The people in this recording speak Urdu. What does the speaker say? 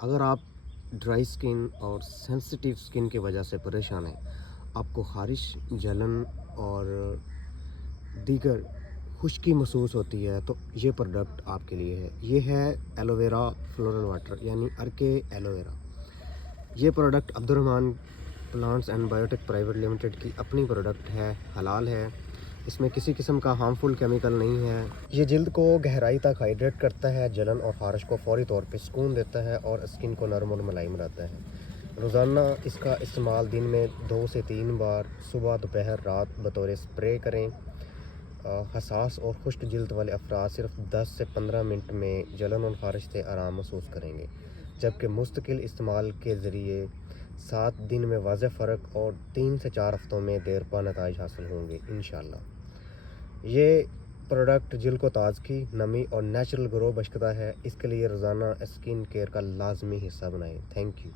اگر آپ ڈرائی سکن اور سینسٹیو سکن کی وجہ سے پریشان ہیں، آپ کو خارش، جلن اور دیگر خشکی محسوس ہوتی ہے تو یہ پروڈکٹ آپ کے لیے ہے۔ یہ ہے ایلو ویرا فلورل واٹر یعنی ارکے ایلو ویرا۔ یہ product Abdul Rahman plants and biotech private limited کی اپنی پروڈکٹ ہے، حلال ہے، اس میں کسی قسم کا ہارمفل کیمیکل نہیں ہے۔ یہ جلد کو گہرائی تک ہائیڈریٹ کرتا ہے، جلن اور خارش کو فوری طور پہ سکون دیتا ہے اور اسکن کو نرم اور ملائم رہتا ہے۔ روزانہ اس کا استعمال دن میں 2 سے 3 بار صبح، دوپہر، رات بطور اسپرے کریں۔ حساس اور خشک جلد والے افراد صرف 10 سے 15 منٹ میں جلن اور خارش سے آرام محسوس کریں گے، جبکہ مستقل استعمال کے ذریعے 7 دن میں واضح فرق اور 3 سے 4 ہفتوں میں دیرپا نتائج حاصل ہوں گے انشاءاللہ۔ یہ پروڈکٹ جلد کو تازگی، نمی اور نیچرل گلو بخشتا ہے، اس کے لیے روزانہ اسکن کیئر کا لازمی حصہ بنائیں۔ Thank you.